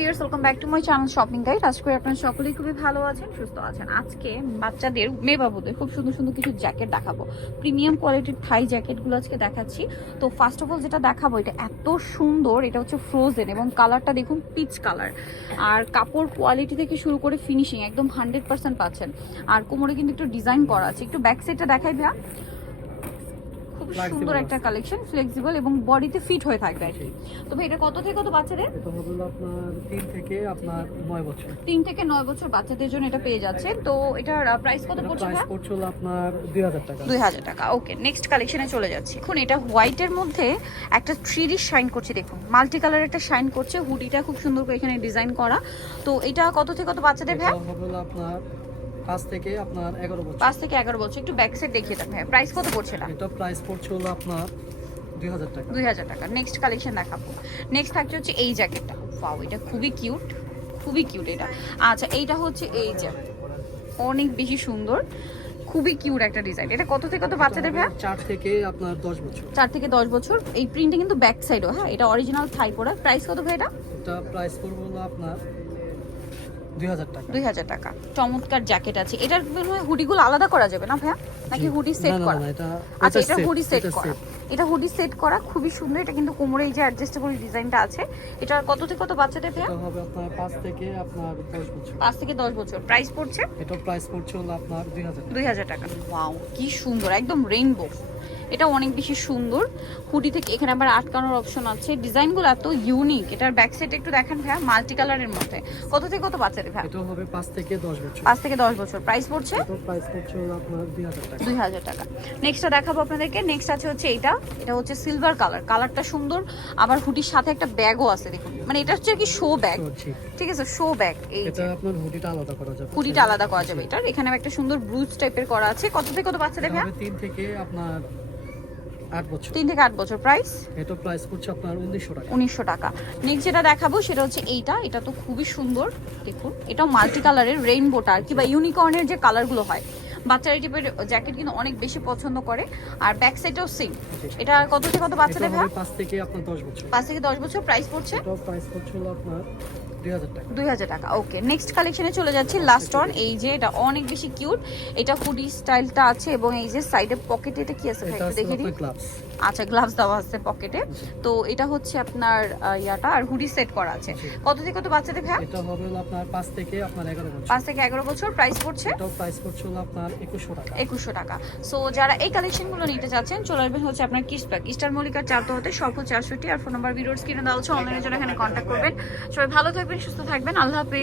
Viewers, welcome back to my channel shopping guide. আশা করি আপনারা সকলেই খুবই ভালো আছেন, সুস্থ আছেন। আজকে বাচ্চাদের, মেয়ে বাবুদের খুব সুন্দর সুন্দর কিছু জ্যাকেট দেখাবো। প্রিমিয়াম কোয়ালিটির থাই জ্যাকেটগুলো আজকে দেখাচ্ছি। তো ফার্স্ট অফ অল যেটা দেখাবো, এটা এত সুন্দর, এটা হচ্ছে ফ্রোজেন এবং কালারটা দেখুন পিচ কালার। আর কাপড় কোয়ালিটি থেকে শুরু করে ফিনিশিং একদম 100% পাচ্ছেন। আর কোমরে কিন্তু একটু ডিজাইন করা আছে। একটু ব্যাক সাইডটা দেখাই ভাইয়া। খুব সুন্দর একটা কালেকশন, ফ্লেক্সিবল এবং বডিতে ফিট হয়ে থাকবে আর কি। তো ভাই এটা কত থেকে কত বাচ্চাদের? এটা হলো আপনার 3 থেকে আপনার 9 বছর। 3 থেকে 9 বছর বাচ্চাদের জন্য এটা পেয়ে যাচ্ছে। তো এটার প্রাইস কত পড়ছে? প্রাইস পড়ছে হলো আপনার 2000 টাকা। 2000 টাকা। ওকে, নেক্সট কালেকশনে চলে যাচ্ছি। এখন এটা হোয়াইটের মধ্যে একটা 3D শাইন করছে, দেখুন মাল্টি কালার একটা শাইন করছে। হুডিটা খুব সুন্দর করে এখানে ডিজাইন করা। তো এটা কত থেকে কত বাচ্চাদের ভাই? এটা হলো আপনার 5 থেকে আপনার 11 বছর। 5 থেকে 11 বছর। একটু ব্যাক সাইড দেখিয়ে দেন ভাই, প্রাইস কত পড়ছে এটা? এটা প্রাইস পড়ছে হলো আপনার 2000 টাকা। 2000 টাকা। নেক্সট কালেকশন দেখাবো। নেক্সট থাকছে হচ্ছে এই জ্যাকেটটা। ওয়াও, এটা খুবই কিউট, খুবই কিউট এটা। আচ্ছা, এইটা হচ্ছে এই যে অনেক বেশি সুন্দর, খুবই কিউট একটা ডিজাইন। এটা কত থেকে কত বাচ্চাদের ভাই? 4 থেকে আপনার 10 বছর। 4 থেকে 10 বছর। এই প্রিন্টে কিন্তু ব্যাক সাইডও, হ্যাঁ এটা অরিজিনাল থাই পরা। প্রাইস কত ভাই এটা? এটা প্রাইস পড়বে হলো আপনার 2000 টাকা। 2000 টাকা। চমৎকার জ্যাকেট আছে। এটার মনে হয় হুডিগুলো আলাদা করা যাবে না ভাইয়া, নাকি হুডি সেট করা? না, এটা আচ্ছা, এটা হুডি সেট করা। এটা হুডি সেট করা, খুবই সুন্দর। এটা কিন্তু কোমরে এই যে অ্যাডজাস্টেবল ডিজাইনটা আছে। এটা কত থেকে কত বাচ্চাদের ভাইয়া? এটা হবে আপনার 5 থেকে আপনার 10 বছর। 5 থেকে 10 বছর। প্রাইস পড়ছে এটা প্রাইস পড়ছে হলো আপনার 2000 টাকা। 2000 টাকা। ওয়াও, কি সুন্দর, একদম রেইনবো। এটা অনেক বেশি সুন্দর। হুডি থেকে এখানে আবার আটকানোর অপশন আছে। ডিজাইনগুলো এত ইউনিক। এটার ব্যাক সাইড একটু দেখেন ভাইয়া, মাল্টি কালারের মধ্যে। কত থেকে কত বাচ্চাদের ভাইয়া? এটা হবে 5 থেকে 10 বছর। 5 থেকে 10 বছর। প্রাইস পড়ছে এটা প্রাইস পড়ছে হলো আপনার 2000 টাকা। 2000 টাকা। নেক্সটটা দেখাবো আপনাদেরকে। নেক্সট আছে হচ্ছে এইটা। এটা হচ্ছে সিলভার কালার। কালারটা সুন্দর, আবার হুডির সাথে একটা ব্যাগও আছে দেখুন। মানে এটা হচ্ছে কি শো ব্যাগ, ঠিক আছে, শো ব্যাগ। এই এটা আপনার হুডিটা আলাদা করা যাবে। হুডিটা আলাদা করা যাবে। এটার এখানে একটা সুন্দর ব্রুজ টাইপের করা আছে। কত থেকে কত বাচ্চাদের ভাইয়া? 3 থেকে আপনার 8 বছর। 3 থেকে 8 বছর। প্রাইস? এটা প্রাইস পড়ছে আপনার 1900 টাকা। 1900 টাকা। নেক্সট যেটা দেখাবো সেটা হচ্ছে এইটা। এটা তো খুবই সুন্দর, দেখুন এটাও মাল্টি কালারের, রেইনবোটা আর কি, বা ইউনিকর্নের যে কালারগুলো হয়। বাচ্চারা এই টাইপের জ্যাকেট কিন্তু অনেক বেশি পছন্দ করে। আর ব্যাক সাইডেও সেম। এটা কত থেকে কত বাচ্চাদের ভাই? 5 থেকে আপনার 10 বছর। 5 থেকে 10 বছর। প্রাইস পড়ছে? এটা প্রাইস পড়ছে হলো আপনার 2000 টাকা। 2000 টাকা। ওকে, নেক্সট কালেকশনে চলে যাচ্ছি। লাস্ট অন, এই যে এটা অনেক বেশি কিউট। এটা হুডি স্টাইলটা আছে এবং এই যে সাইডে পকেটে এটা কি আছে ভাই এটা একটু দেখে দিন। গ্লাভস। আচ্ছা, গ্লাভস দেওয়া আছে পকেটে। তো এটা হচ্ছে আপনার ইয়াটা, আর হুডি সেট করা আছে। কত থেকে কত বাচ্চাদের ভাই? এটা হবে হলো আপনার 5 থেকে আপনার 11 বছর। 5 থেকে 11 বছর। প্রাইস পড়ছে? এটা প্রাইস পড়ছে হলো আপনার 2100 টাকা। 2100 টাকা। সো যারা এই কালেকশনগুলো নিতে চাচ্ছেন, চলে আসবেন হচ্ছে আপনার কিসব্যাক, ইস্টার মল্লিকার 4 হতে সব হচ্ছে 68। আর ফোন নাম্বার ভিডিওর স্ক্রিনে দেওয়া হচ্ছে, অনলাইনের জন্য এখানে কন্ট্যাক্ট করবেন। সবাই ভালো থাকবেন, সুস্থ থাকবেন। আল্লাহ হাফেজ।